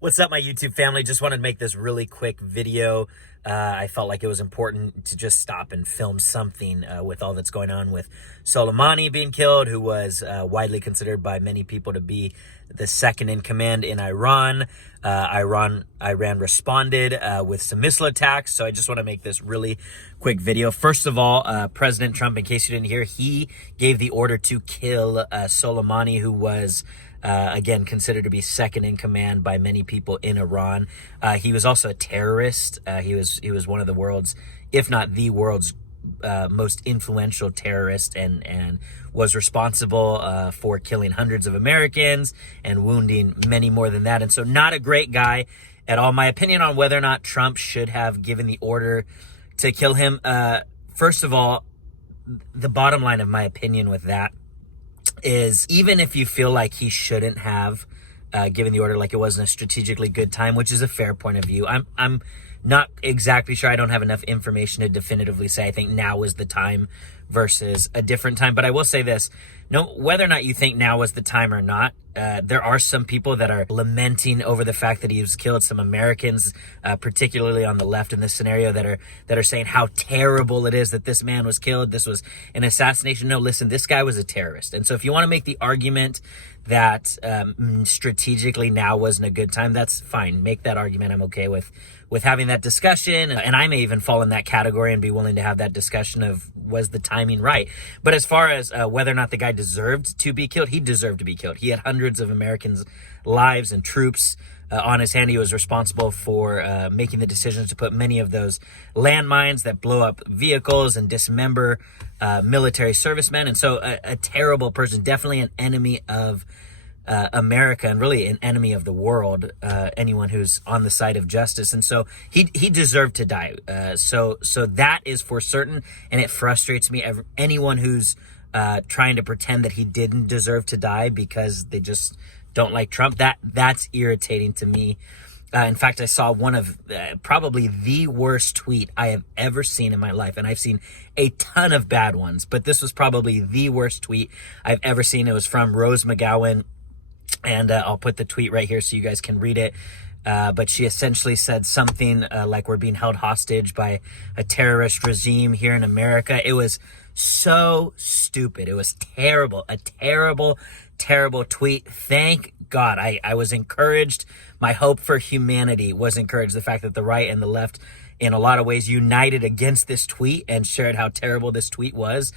What's up, my YouTube family? Just wanted to make this really quick video. I felt like it was important to just stop and film something with all that's going on with Soleimani being killed, who was widely considered by many people to be the second in command in Iran. Iran responded with some missile attacks. So I just want to make this really quick video. First of all, President Trump, in case you didn't hear, he gave the order to kill Soleimani, who was again considered to be second in command by many people in Iran. He was also a terrorist. He was one of the world's, if not the world's, most influential terrorist, and was responsible for killing hundreds of Americans and wounding many more than that. And so not a great guy at all. My opinion on whether or not Trump should have given the order to kill him. First of all, the bottom line of my opinion with that is, even if you feel like he shouldn't have given the order, like it wasn't a strategically good time, which is a fair point of view. I'm not exactly sure. I don't have enough information to definitively say I think now is the time versus a different time. But I will say this, no, whether or not you think now was the time or not, there are some people that are lamenting over the fact that he was killed. Some Americans, particularly on the left in this scenario, that are saying how terrible it is that this man was killed. This was an assassination. No, listen, this guy was a terrorist. And so if you want to make the argument that strategically now wasn't a good time, that's fine. Make that argument. I'm okay with having that discussion. And I may even fall in that category and be willing to have that discussion of, was the timing right? But as far as whether or not the guy deserved to be killed, he deserved to be killed. He had hundreds of Americans' lives and troops on his hand. He was responsible for making the decisions to put many of those landmines that blow up vehicles and dismember military servicemen. And so a terrible person, definitely an enemy of America, and really an enemy of the world, anyone who's on the side of justice. And so he deserved to die. So that is for certain. And it frustrates me, anyone who's trying to pretend that he didn't deserve to die because they just don't like Trump. That's irritating to me. In fact, I saw one of probably the worst tweet I have ever seen in my life. And I've seen a ton of bad ones, but this was probably the worst tweet I've ever seen. It was from Rose McGowan. And I'll put the tweet right here so you guys can read it. But she essentially said something like, we're being held hostage by a terrorist regime here in America. It was so stupid. It was terrible. A terrible, terrible tweet. Thank God. I was encouraged. My hope for humanity was encouraged. The fact that the right and the left, in a lot of ways, united against this tweet and shared how terrible this tweet was.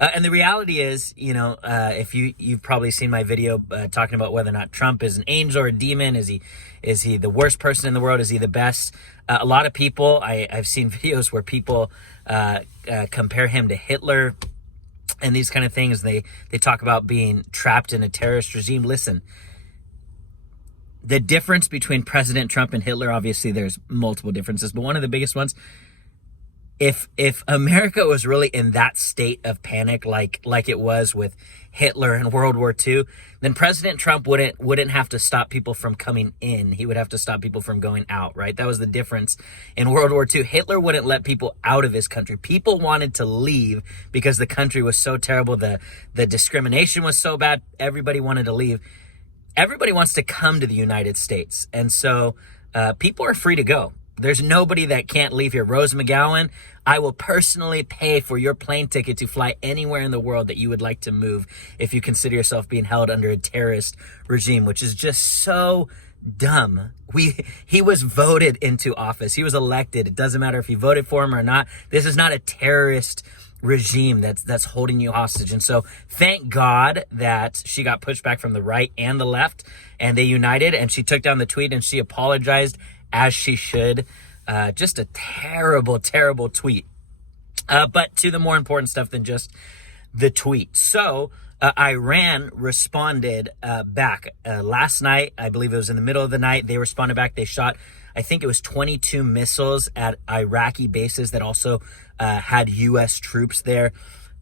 And the reality is, if you've probably seen my video talking about whether or not Trump is an angel or a demon. Is he the worst person in the world? Is he the best? A lot of people, I've seen videos where people compare him to Hitler and these kind of things. They talk about being trapped in a terrorist regime. Listen, the difference between President Trump and Hitler, obviously there's multiple differences, but one of the biggest ones, if America was really in that state of panic like it was with Hitler in World War II, then President Trump wouldn't have to stop people from coming in. He would have to stop people from going out, right? That was the difference in World War II. Hitler wouldn't let people out of his country. People wanted to leave because the country was so terrible. The discrimination was so bad. Everybody wanted to leave. Everybody wants to come to the United States. And so people are free to go. There's nobody that can't leave here. Rose McGowan, I will personally pay for your plane ticket to fly anywhere in the world that you would like to move if you consider yourself being held under a terrorist regime, which is just so dumb. He was voted into office. He was elected. It doesn't matter if you voted for him or not. This is not a terrorist regime that's holding you hostage. And so thank God that she got pushed back from the right and the left, and they united, and she took down the tweet and she apologized, as she should. Just a terrible, terrible tweet. But to the more important stuff than just the tweet. So Iran responded back last night. I believe it was in the middle of the night. They responded back. They shot, I think it was 22 missiles at Iraqi bases that also had U.S. troops there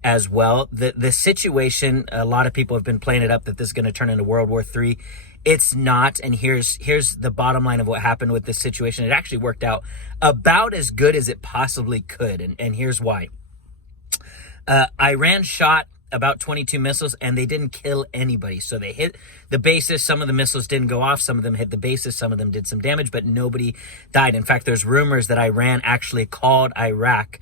as well. The situation, a lot of people have been playing it up that this is going to turn into World War III. It's not, and here's the bottom line of what happened with this situation. It actually worked out about as good as it possibly could, and here's why. Iran shot about 22 missiles, and they didn't kill anybody. So they hit the bases. Some of the missiles didn't go off. Some of them hit the bases. Some of them did some damage, but nobody died. In fact, there's rumors that Iran actually called Iraq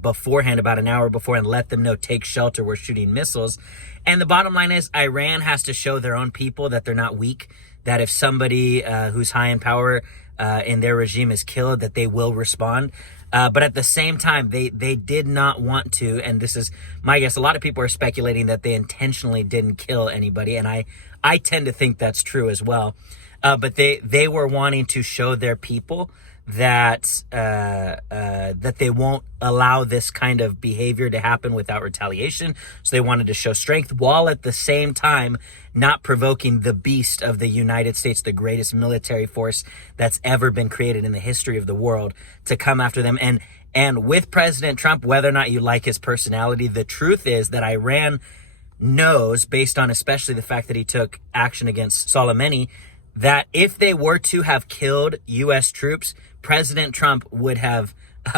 beforehand, about an hour before, and let them know, take shelter, we're shooting missiles. And the bottom line is, Iran has to show their own people that they're not weak, that if somebody who's high in power in their regime is killed, that they will respond. But at the same time, they did not want to, and this is my guess, a lot of people are speculating that they intentionally didn't kill anybody, and I tend to think that's true as well. But they were wanting to show their people that that they won't allow this kind of behavior to happen without retaliation. So they wanted to show strength, while at the same time not provoking the beast of the United States, the greatest military force that's ever been created in the history of the world, to come after them. And with President Trump, whether or not you like his personality, the truth is that Iran knows, based on especially the fact that he took action against Soleimani, that if they were to have killed U.S. troops, President Trump would have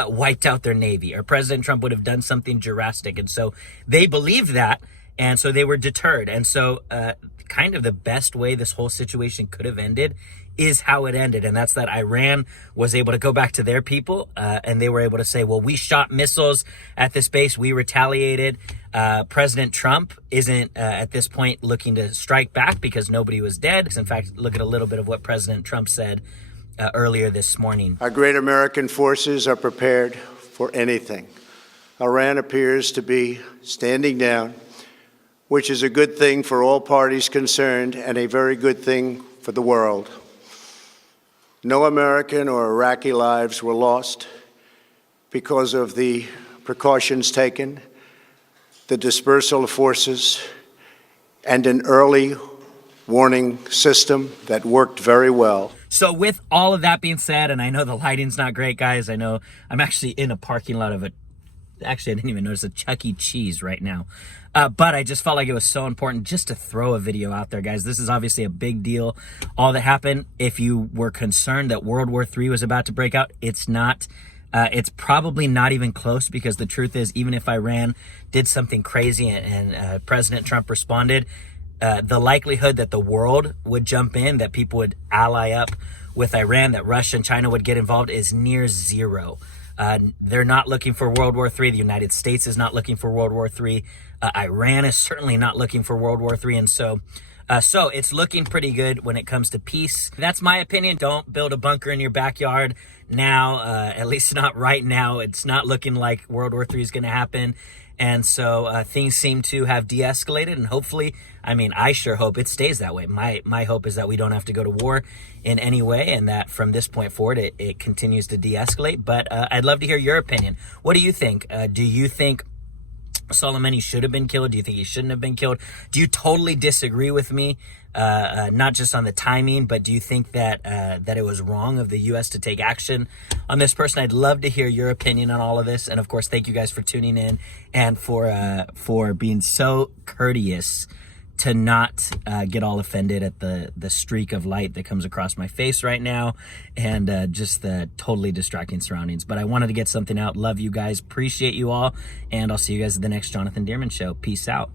wiped out their navy, or President Trump would have done something drastic. And so they believed that, and so they were deterred. And so kind of the best way this whole situation could have ended is how it ended, and that's that Iran was able to go back to their people, and they were able to say, well, we shot missiles at this base, we retaliated. President Trump isn't at this point looking to strike back because nobody was dead. In fact, look at a little bit of what President Trump said earlier this morning. Our great American forces are prepared for anything. Iran appears to be standing down, which is a good thing for all parties concerned and a very good thing for the world. No American or Iraqi lives were lost because of the precautions taken, the dispersal of forces, and an early warning system that worked very well. So with all of that being said, and I know the lighting's not great, guys. I know I'm actually in a parking lot of actually, I didn't even notice a Chuck E. Cheese right now. But I just felt like it was so important just to throw a video out there, guys. This is obviously a big deal. All that happened, if you were concerned that World War III was about to break out, it's not. It's probably not even close, because the truth is, even if Iran did something crazy and President Trump responded, the likelihood that the world would jump in, that people would ally up with Iran, that Russia and China would get involved, is near zero. They're not looking for World War III. The United States is not looking for World War III. Iran is certainly not looking for World War III. And so it's looking pretty good when it comes to peace. That's my opinion. Don't build a bunker in your backyard now, at least not right now. It's not looking like World War III is going to happen. And so things seem to have de-escalated, and hopefully, I mean, I sure hope it stays that way. My hope is that we don't have to go to war in any way, and that from this point forward, it continues to de-escalate. But I'd love to hear your opinion. What do you think? Do you think Soleimani should have been killed? Do you think he shouldn't have been killed? Do you totally disagree with me, not just on the timing, but do you think that that it was wrong of the U.S. to take action on this person? I'd love to hear your opinion on all of this. And of course, thank you guys for tuning in and for being so courteous to not get all offended at the streak of light that comes across my face right now, and just the totally distracting surroundings. But I wanted to get something out. Love you guys. Appreciate you all. And I'll see you guys at the next Jonathan Dearman Show. Peace out.